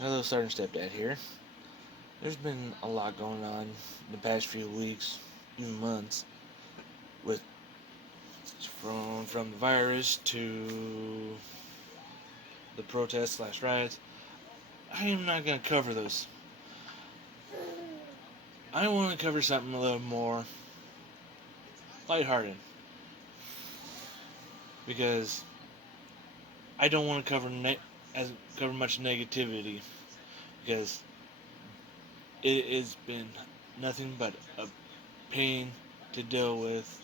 Hello, Sergeant Stepdad here. There's been a lot going on in the past few weeks, even months, with from the virus to the protests slash riots. I am not going to cover those. I want to cover something a little more lighthearted because I don't want to cover much negativity because it has been nothing but a pain to deal with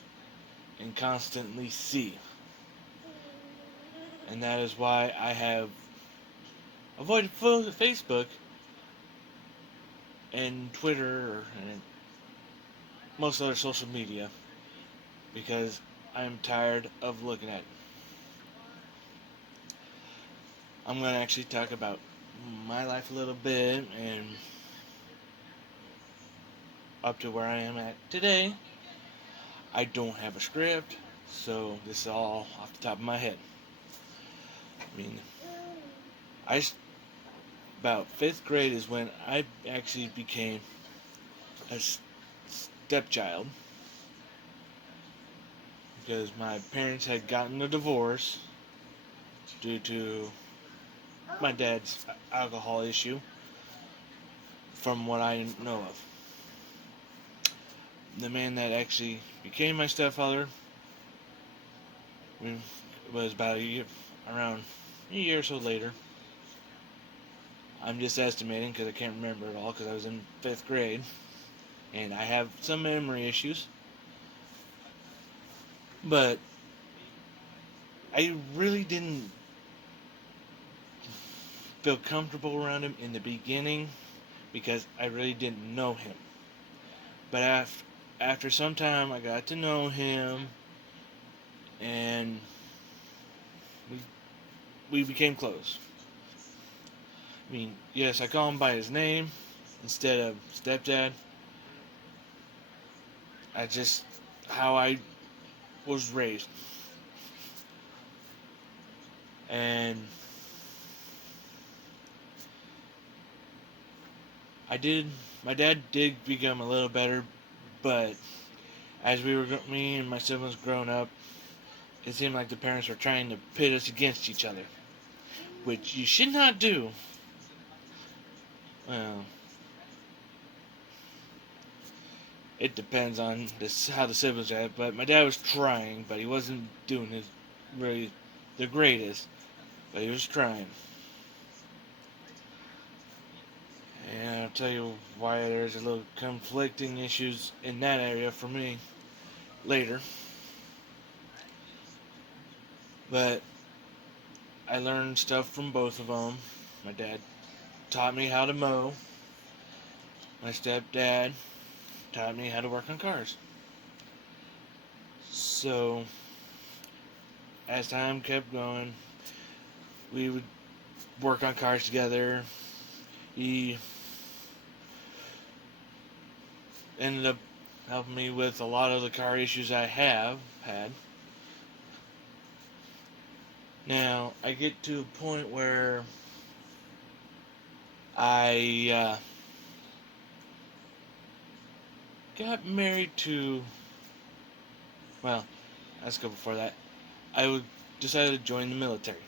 and constantly see. And that is why I have avoided Facebook and Twitter and most other social media because I am tired of looking at it. I'm going to actually talk about my life a little bit and up to where I am at today. I don't have a script, so this is all off the top of my head. I mean, I about fifth grade is when I actually became a stepchild because my parents had gotten a divorce due to my dad's alcohol issue, from what I know of. The man that actually became my stepfather was about around a year or so later. I'm just estimating because I can't remember it all because I was in fifth grade and I have some memory issues. But I really didn't feel comfortable around him in the beginning because I really didn't know him. But after some time, I got to know him, and we we became close. I mean, yes, I call him by his name instead of stepdad. I just how I was raised, and I did. My dad did become a little better, but as me and my siblings growing up, it seemed like the parents were trying to pit us against each other, which you should not do. Well, it depends on how the siblings are, but my dad was trying, but he wasn't doing his really the greatest, but he was trying. And I'll tell you why there's a little conflicting issues in that area for me later. But I learned stuff from both of them. My dad taught me how to mow. My stepdad taught me how to work on cars. So, as time kept going, we would work on cars together. He ended up helping me with a lot of the car issues I have had. Now, I get to a point where I got married to, well, let's go before that. Decided to join the military.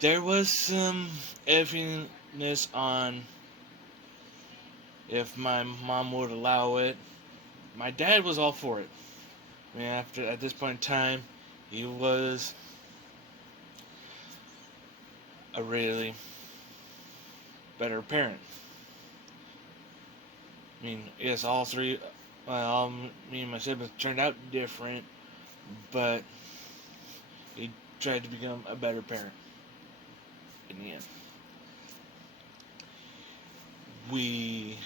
There was some iffiness on if my mom would allow it. My dad was all for it. I mean, at this point in time, he was a really better parent. I mean, yes, all three, me and my siblings turned out different, but he tried to become a better parent in the end. We,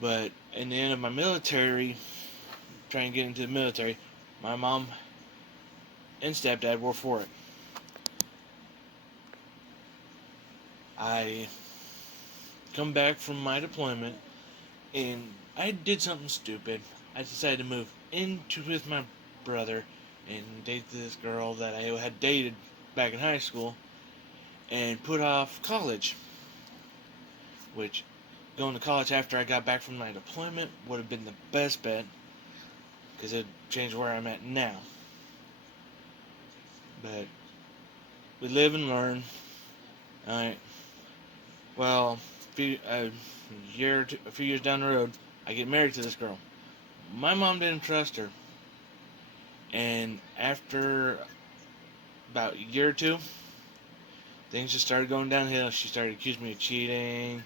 but in the end of my military, trying to get into the military, my mom and stepdad were for it. I come back from my deployment and I did something stupid. I decided to move into with my brother and date this girl that I had dated back in high school and put off college, which going to college after I got back from my deployment would have been the best bet because it changed where I'm at now. But we live and learn. Alright, well, a few years down the road, I get married to this girl. My mom didn't trust her, and after about a year or two, things just started going downhill. She started accusing me of cheating,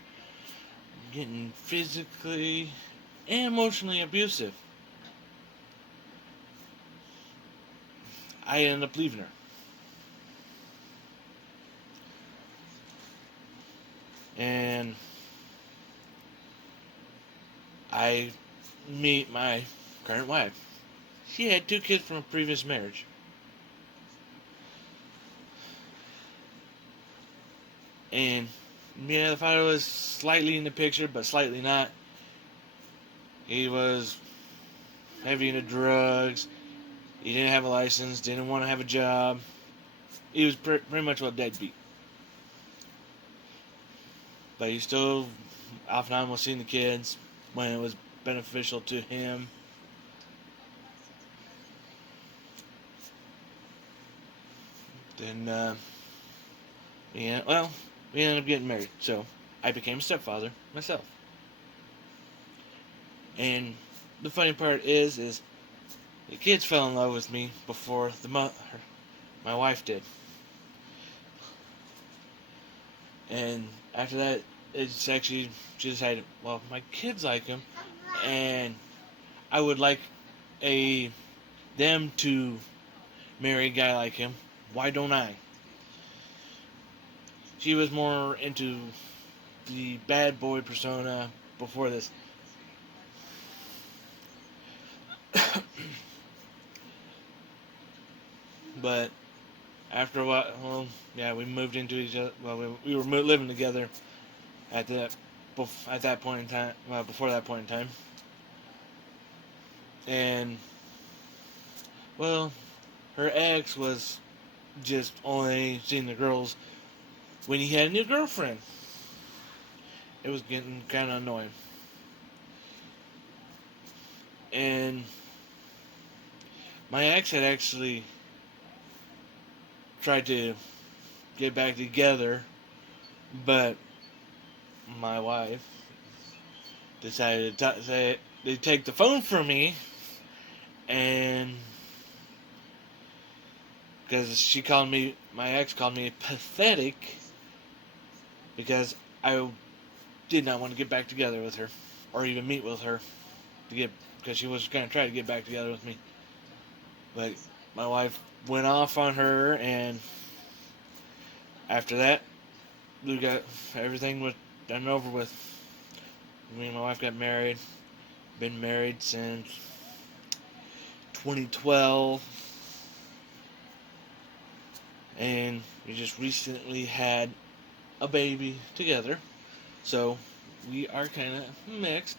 getting physically and emotionally abusive. I ended up leaving her. And I meet my current wife. She had 2 kids from a previous marriage. And yeah, the father was slightly in the picture, but slightly not. He was heavy into drugs. He didn't have a license, didn't want to have a job. He was pretty much a deadbeat. But he still off and on was seeing the kids when it was beneficial to him. Then, we ended up getting married. So I became a stepfather myself. And the funny part is the kids fell in love with me before my wife did. And after that, it's actually, she decided, well, my kids like him, and I would like them to marry a guy like him. Why don't I? She was more into the bad boy persona before this. But after a while, well, yeah, we moved into each other. Well, we were living together at that point in time. Well, before that point in time, and well, her ex was just only seeing the girls when he had a new girlfriend. It was getting kind of annoying, and my ex had actually tried to get back together, but my wife decided to they take the phone from me, and because my ex called me pathetic because I did not want to get back together with her or even meet with her because she was going to try to get back together with me. But my wife went off on her, and after that, we got everything was done and over with. Me and my wife got married. Been married since 2012, and we just recently had a baby together. So we are kind of mixed.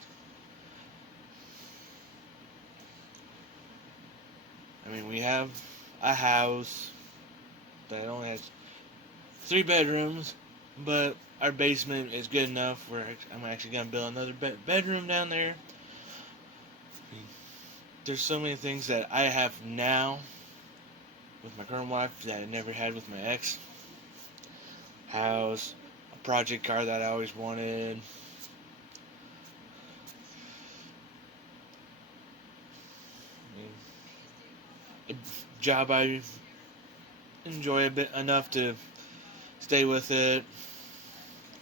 I mean, we have a house that only has 3 bedrooms, but our basement is good enough. I'm actually going to build another bedroom down there. I mean, there's so many things that I have now with my current wife that I never had with my ex. House, a project car that I always wanted. A job I enjoy a bit enough to stay with it.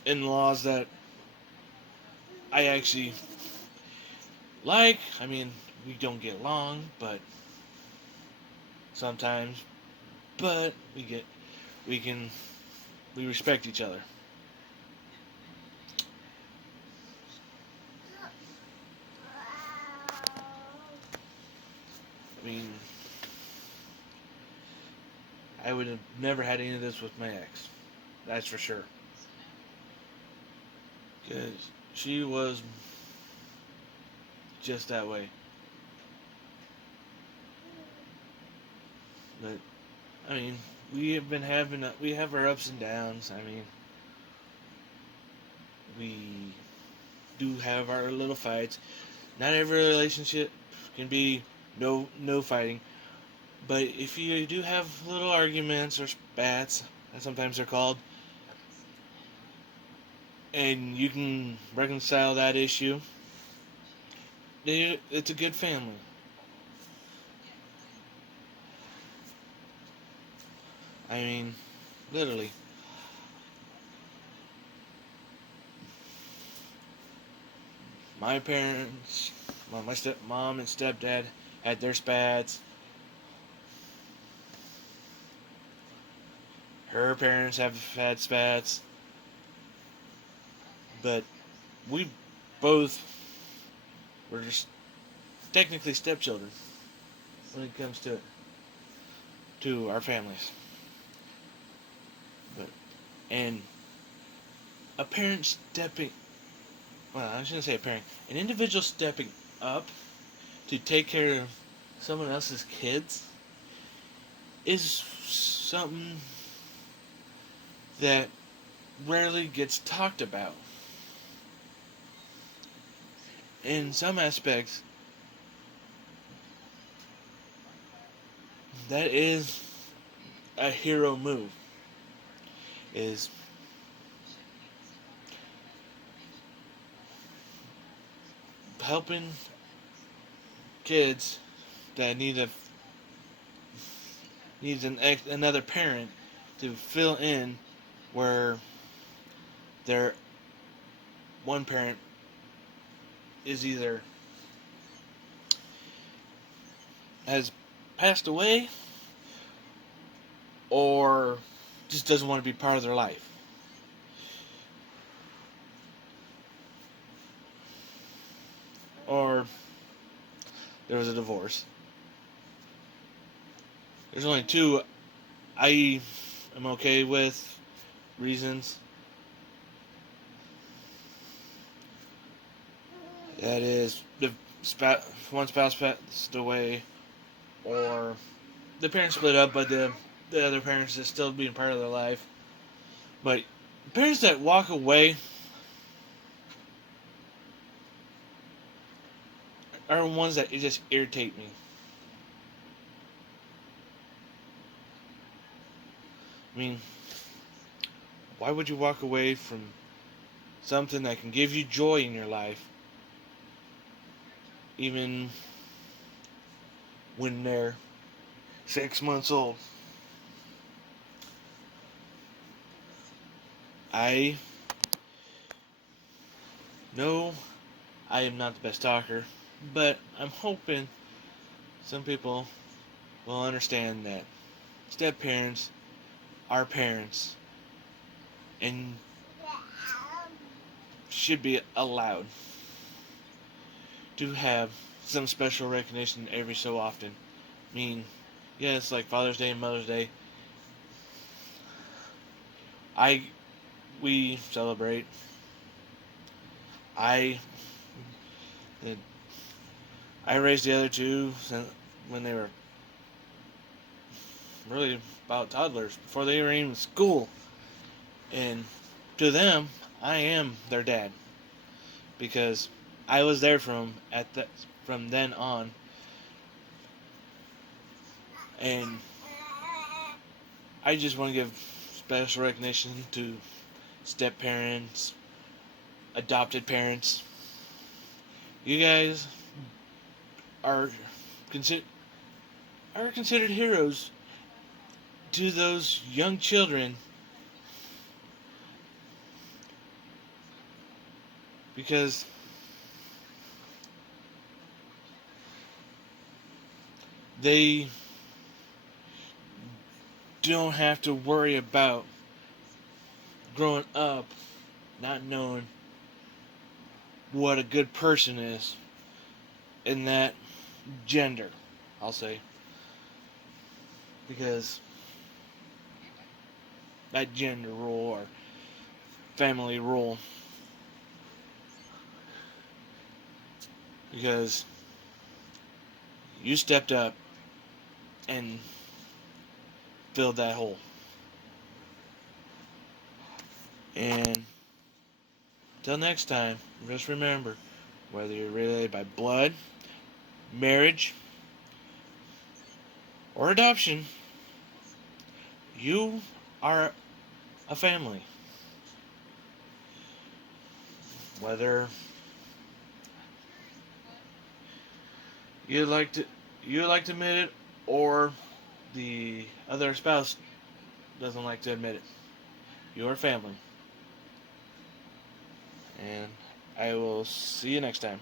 In-laws that I actually like. I mean, we don't get along, but sometimes, but we respect each other. I mean, I would have never had any of this with my ex. That's for sure. Because she was just that way. But, I mean, we have our ups and downs. I mean, we do have our little fights. Not every relationship can be no fighting, but if you do have little arguments or spats, as sometimes they're called, and you can reconcile that issue, it's a good family. I mean, literally. My parents, well, my stepmom and stepdad had their spats. Her parents have had spats, but we both were just technically stepchildren when it comes to our families. But and a parent stepping, well, I shouldn't say a parent, an individual stepping up to take care of someone else's kids is something that rarely gets talked about. In some aspects, that is a hero move. Is helping kids that needs another parent to fill in where their one parent is either has passed away or just doesn't want to be part of their life. Or there was a divorce. There's only two I am okay with reasons. That is, the one spouse passed away, or the parents split up, but the other parents is still being part of their life. But parents that walk away are ones that just irritate me. I mean, why would you walk away from something that can give you joy in your life, even when they're 6 months old? I know I am not the best talker, but I'm hoping some people will understand that step parents are parents and should be allowed to have some special recognition every so often. I mean, yes, like Father's Day and Mother's Day, I we celebrate. I I raised the other two when they were really about toddlers, before they were even in school, and to them, I am their dad because I was there from then on, and I just want to give special recognition to step parents, adopted parents. You guys are considered heroes to those young children because they don't have to worry about growing up not knowing what a good person is in that gender, I'll say. Because that gender role or family role. Because you stepped up and filled that hole. And till next time, just remember, whether you're related by blood, marriage, or adoption, you are a family. Whether you like to admit it, or the other spouse doesn't like to admit it, you're family. And I will see you next time.